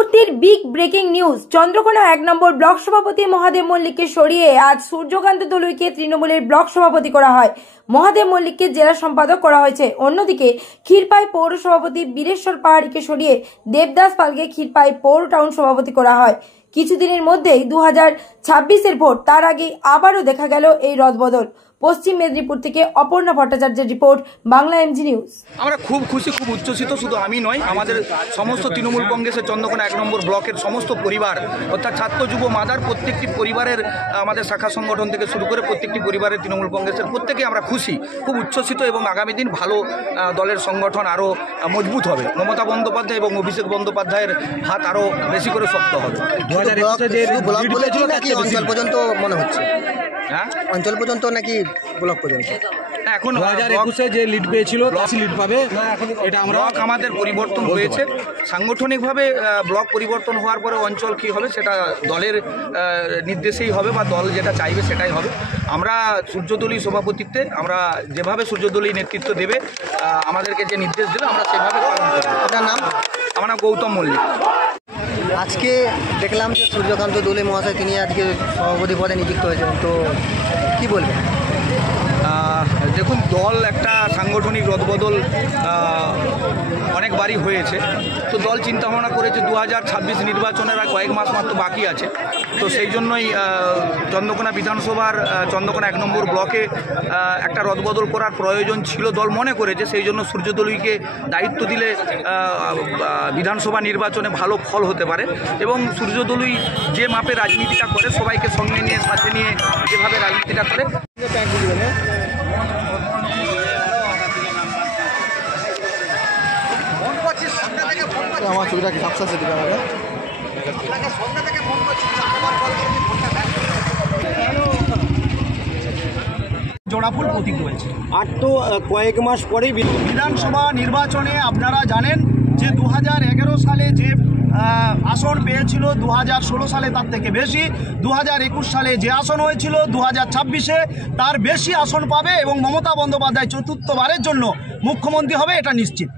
মুহূর্তের big breaking news. Chandrakona 1 নম্বর block সভাপতি মহাদেব মল্লিককে সরিয়ে আজ সূর্যকান্ত দলুইকে তৃণমূলের ব্লক সভাপতি করা হয়। মহাদেব মল্লিককে জেলা সম্পাদক করা হয়েছে। অন্যদিকে ক্ষীরপাই পৌর সভাপতি বীরেশ্বর পাহাড়িকে সরিয়ে দেবদাস পালকে ক্ষীরপাই পৌর টাউন সভাপতি করা হয়। কিছুদিনের মধ্যেই 2026-এর ভোট, তার আগে আবারও দেখা গেল এই রদবদল। পশ্চিম মেদিনীপুর থেকে অপর্ণা ভট্টাচার্যের রিপোর্ট, বাংলা এমজি নিউজ। আমরা খুব খুশি, খুব উচ্ছ্বসিত। শুধু আমি নয়, আমাদের সমস্ত তৃণমূল কংগ্রেসের চন্দ্রকোনা 1 নম্বর ব্লকের সমস্ত পরিবার, অর্থাৎ ছাত্র যুব মাদার প্রত্যেকটি পরিবারের, আমাদের শাখা সংগঠন থেকে শুরু করে প্রত্যেকটি পরিবারের তৃণমূল কংগ্রেসের প্রত্যেকেই আমরা খুশি, খুব উচ্ছ্বসিত এবং আগামী দিন ভালো দলের সংগঠন আরও মজবুত হবে। মমতা বন্দ্যোপাধ্যায় এবং অভিষেক বন্দ্যোপাধ্যায়ের হাত আরও বেশি করে শক্ত হবে। অঞ্চল পর্যন্ত মনে হচ্ছে, হ্যাঁ, অঞ্চল পর্যন্ত নাকি ব্লক পর্যন্ত? এখন 2021-এ যে লিড পেয়েছিল লিড পাবে, এটা আমরা আমাদের পরিবর্তন হয়েছে সাংগঠনিকভাবে। ব্লক পরিবর্তন হওয়ার পরে অঞ্চল কি হবে সেটা দলের নির্দেশেই হবে, বা দল যেটা চাইবে সেটাই হবে। আমরা সূর্যদলী সভাপতিত্বে, আমরা যেভাবে সূর্যদলী নেতৃত্ব দেবে, আমাদেরকে যে নির্দেশ দেবে আমরা সেভাবে পালন করব। আপনার নাম? আমার নাম গৌতম মল্লিক। আজকে দেখলাম যে সূর্যকান্ত দোলে মহাশয় তিনি আজকে সভাপতি পদে নিযুক্ত হয়েছেন, তো কি বলবেন? দেখুন, দল একটা সাংগঠনিক রদবদল অনেকবারই হয়েছে। তো দল চিন্তা ভাবনা করেছে 2026 নির্বাচনের আর কয়েক মাস মাত্র বাকি আছে। তো সেই জন্যই চন্দ্রকোনা বিধানসভার চন্দ্রকোনা 1 নম্বর ব্লকে একটা রদবদল করার প্রয়োজন ছিল, দল মনে করেছে। সেই জন্য সূর্যদলীকে দায়িত্ব দিলে বিধানসভা নির্বাচনে ভালো ফল হতে পারে। এবং সূর্যদলী যে মাপে রাজনীতিটা করে, সবাইকে সঙ্গে নিয়ে সাথে নিয়ে যেভাবে রাজনীতিটা করে, আমার ছবিটা কি সাবসাসে দিবে আমাকে? জোড়াফুল প্রতীক রয়েছে। আর তো কয়েক মাস পরেই বিধানসভা নির্বাচনে আপনারা জানেন যে 2011 সালে যে আসন পেয়েছিল, 2016 সালে তার থেকে বেশি, 2021 সালে যে আসন হয়েছিল, 2026-এ তার বেশি আসন পাবে এবং মমতা বন্দ্যোপাধ্যায় চতুর্থবারের জন্য মুখ্যমন্ত্রী হবে, এটা নিশ্চিত।